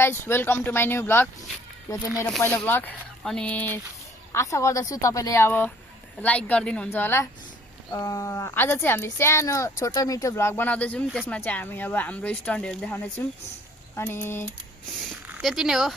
Guys welcome to my new blog. यो चाहिँ मेरो पहिलो ब्लग अनि आशा गर्दछु तपाईँले अब लाइक गरिदिनुहुन्छ होला। आज चाहिँ हामी सानो छोटो मिठो ब्लग बनाउँदैछौँ। त्यसमा चाहिँ हामी अब हाम्रो स्टन्टहरू देखाउनेछौँ अनि त्यति नै हो।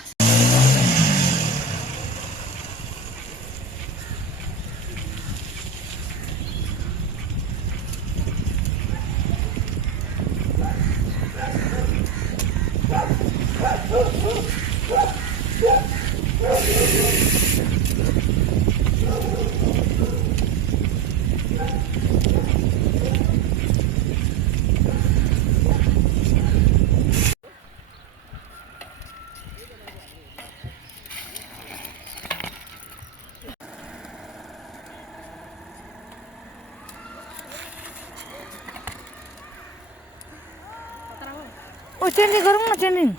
ओ चेन्जिङ गरौँ न चेन्जिङ।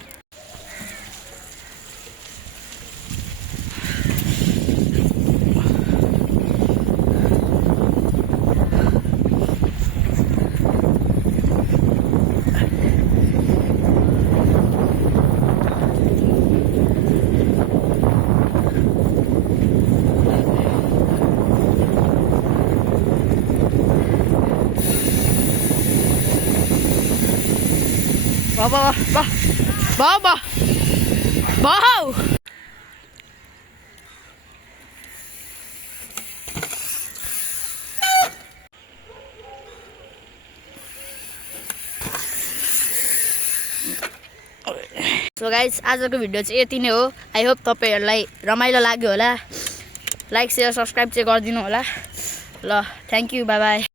Wow! सो गाइस आजको भिडियो चाहिँ यति नै हो। आई होप तपाईहरुलाई रमाइलो लाग्यो होला। लाइक शेयर सब्स्क्राइब चाहिँ गरिदिनु होला। ल थ्यांक यू बाइ बाइ।